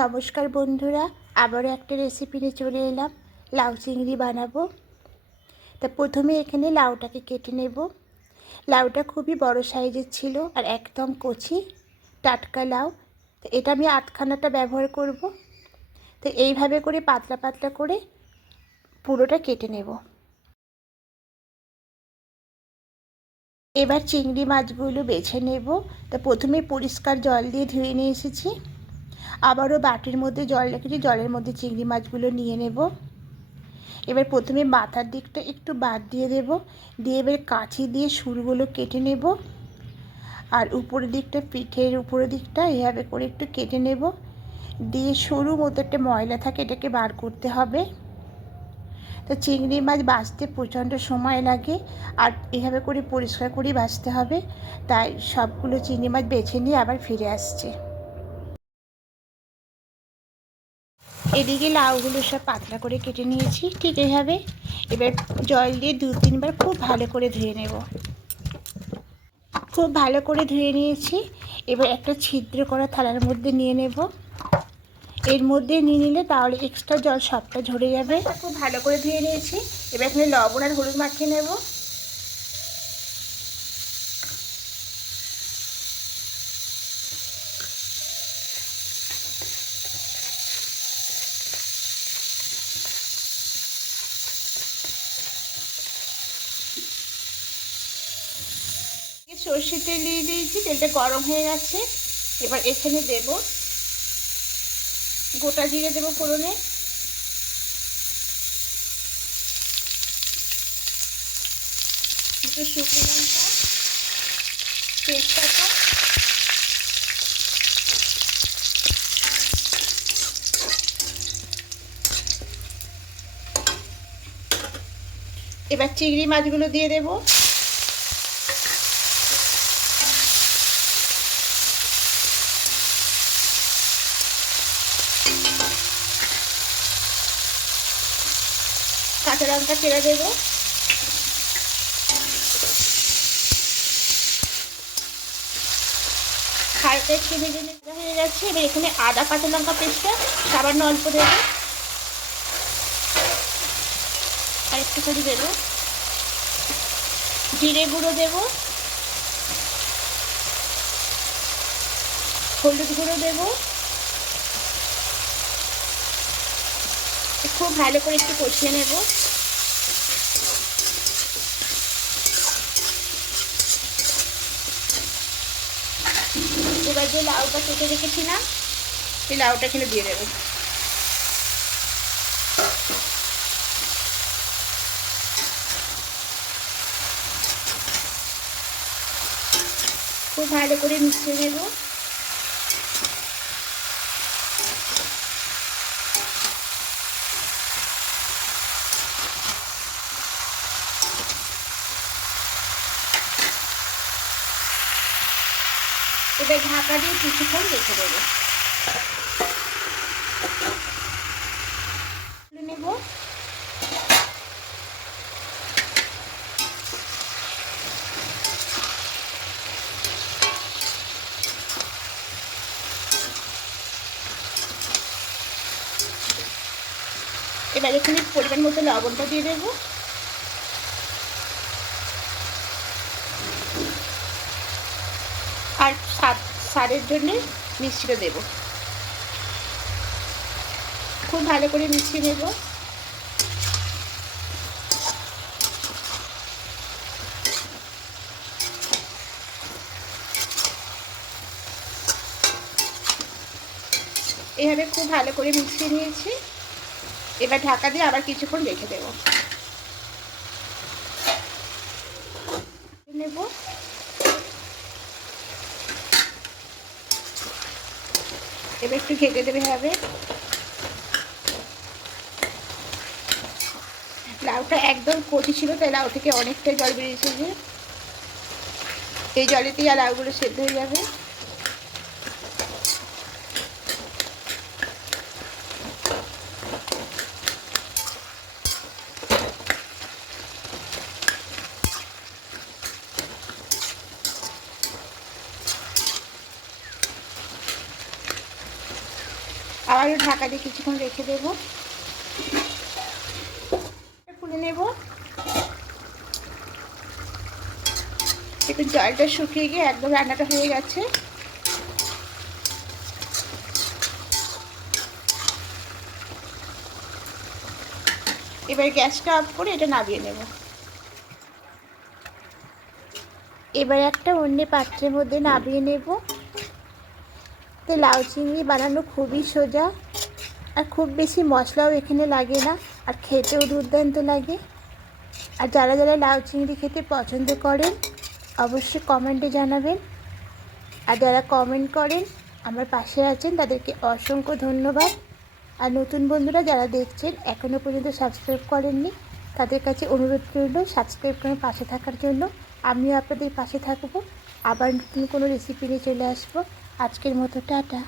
নমস্কার বন্ধুরা, আবারও একটা রেসিপি নিয়ে চলে এলাম। লাউ চিংড়ি বানাবো। তা প্রথমে এখানে লাউটাকে কেটে নেব। লাউটা খুবই বড় সাইজের ছিল আর একদম কচি টাটকা লাউ। তো এটা আমি আধখানাটা ব্যবহার করব। তো এইভাবে করে পাতলা পাতলা করে পুরোটা কেটে নেব। এবার চিংড়ি মাছগুলো বেছে নেব। তো প্রথমে পরিষ্কার জল দিয়ে ধুয়ে নিয়ে এসেছি। আবারও বাটির মধ্যে জল রেখেছি, জলের মধ্যে চিংড়ি মাছগুলো নিয়ে নেব। এবার প্রথমে মাথার দিকটা একটু বাদ দিয়ে দেব, দিয়ে এবার কাঁচি দিয়ে শুরগুলো কেটে নেব। আর উপরের দিকটা, পিঠের উপরের দিকটা এভাবে করে একটু কেটে নেব, দিয়ে সরু মতো একটা ময়লা থাকে, এটাকে বার করতে হবে। তো চিংড়ি মাছ বাছতে প্রচণ্ড সময় লাগে, আর এভাবে করে পরিষ্কার করে বাছতে হবে। তাই সবগুলো চিংড়ি মাছ বেছে নিয়ে আবার ফিরে আসছে। এদিকে লাউগুলো সব পাতলা করে কেটে নিয়েছি, ঠিক এইভাবে। এবার জল দিয়ে 2-3 বার খুব ভালো করে ধুয়ে নেব। খুব ভালো করে ধুয়ে নিয়েছি। এবার একটা ছিদ্র করা থালার মধ্যে নিয়ে নেব। এর মধ্যে নিয়ে নিলে তাহলে এক্সট্রা জল সবটা ঝরে যাবে। খুব ভালো করে ধুয়ে নিয়েছি। এবার এখানে লবণ আর হলুদ মাখিয়ে নেব। সর্ষের তেল দিয়ে দিয়েছি, তেলটা গরম হয়ে গেছে। এবার এখানে দেব গোটা জিরে, দেবো ফোড়নে। দুটো শুকনো লঙ্কা, তেজপাতা, এবার চিংড়ি মাছগুলো দিয়ে দেব। কাঁচা লঙ্কা চেরা দেবো। হালকা একটু ভেজে হয়ে গেছে। এবার এখানে আদা কাঁচা লঙ্কা পেস্টটা সামান্য অল্প দেবো, আর একটুখানি দেবো। জিরে গুঁড়ো দেবো, হলুদ গুঁড়ো দেবো। খুব ভালো করে একটু কষিয়ে নেব। এবার যে লাউটা কেটে রেখেছিলাম, সেই লাউটা এখানে দিয়ে দেবো। খুব ভালো করে মিশিয়ে নেব। এবার ঢাকা দিয়ে কিছুক্ষণ রেখে দেবো। নেব। এবার এখানে পরিমাণ মতো লবণটা দিয়ে দেবো। আর স্বাদের জন্য মিষ্টিটা দেবো। খুব ভালো করে মিশিয়ে নেব। এভাবে খুব ভালো করে মিশিয়ে নিয়েছি। এবার ঢাকা দিয়ে আবার কিছুক্ষণ রেখে দেবো। নেব। এবার একটু ঢেকে দেবে হবে। লাউটা একদম কচি ছিল, তাই লাউ থেকে অনেকটাই জল বেরিয়েছে। যে এই জলেতেই আর লাউগুলো সেদ্ধ হয়ে যাবে। আবারও ঢাকা দিয়ে কিছুক্ষণ রেখে দেবো। খুলে নেব। একটু জলটা শুকিয়ে গিয়ে একদম রান্নাটা হয়ে গেছে। এবার গ্যাসটা অফ করে এটা নামিয়ে নেব। এবার একটা অন্য পাত্রের মধ্যে নামিয়ে নেব। তো লাউ চিংড়ি বানানো খুবই সোজা, আর খুব বেশি মশলাও এখানে লাগে না, আর খেতেও দুর্দান্ত লাগে। আর যারা যারা লাউ চিংড়ি খেতে পছন্দ করেন অবশ্যই কমেন্টে জানাবেন। আর যারা কমেন্ট করেন আমার পাশে আছেন তাদেরকে অসংখ্য ধন্যবাদ। আর নতুন বন্ধুরা যারা দেখছেন এখনও পর্যন্ত সাবস্ক্রাইব করেননি তাদের কাছে অনুরোধ রইল সাবস্ক্রাইব করে পাশে থাকার জন্য। আমিও আপনাদের পাশে থাকবো। আবার নতুন কোনো রেসিপি নিয়ে চলে আসবো। আজকের মতো টাটা।